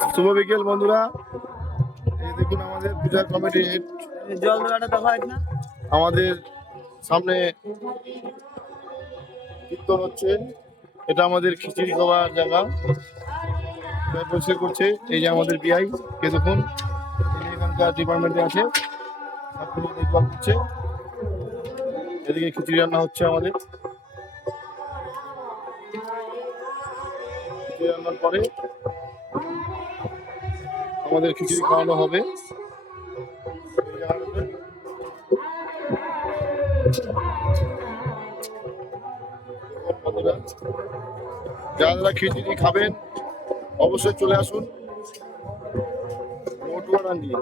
শুভ বিকেল বন্ধুরা, এই দেখুন আমাদের পূজার কমিটি জল দেওয়াটা দেখা হয় না। আমাদের সামনে কীর্তন হচ্ছে। এটা আমাদের খিচুড়ি খাওয়ার জায়গা, পরিষ্কার করছে। এই যে আমাদের বিআই কে দেখুন, এখানকার ডিপার্টমেন্টে আছে, সবগুলো দেখভাল করছে। এদিকে খিচুড়ি রান্না হচ্ছে আমাদের। খিচুড়ি রান্নার পরে আমাদের খিচুড়ি খাওয়ানো হবে। যারা যারা খিচুড়ি খাবেন অবশ্যই চলে আসুন মোটুয়ারা নিয়ে।